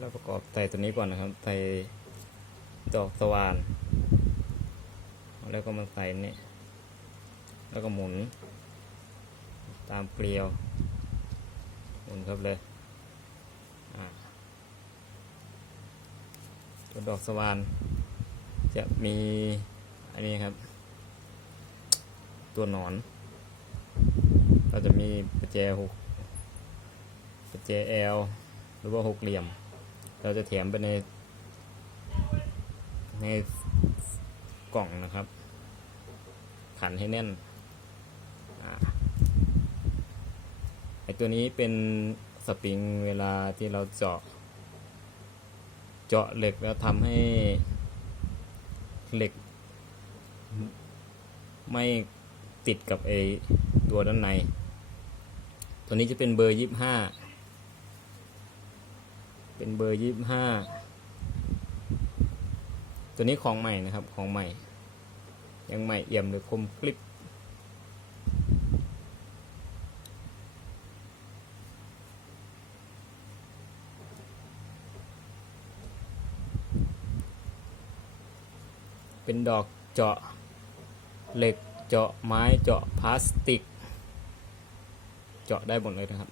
เราประกอบใส่ตัวนี้ก่อนนะครับใส่ดอกสว่าน แล้วก็มาใส่นี่ แล้วก็หมุน ตามเกลียว หมุนครับเลยตัวดอกสว่าน จะมีอันนี้ครับ ตัวหนอน เราจะมีประแจหกประแจแอลหรือว่าหกเหลี่ยม เราจะแถมไปใน ในกล่องนะครับ ขันให้แน่นอไอตัวนี้เป็นสปริงเวลาที่เราเจาะ เจาะเหล็กแล้วทำให้เหล็ก ไม่ติดกับไอตัวด้านใน ตัวนี้จะเป็นเบอร์ยี่ห้า เป็นเบอร์ยี่ห้าตัวนี้ของใหม่นะครับของใหม่ ยังใหม่เอี่ยมเลยคมกริบเป็นดอกเจาะเหล็กเจาะไม้เจาะพลาสติก เจาะได้หมดเลยนะครับ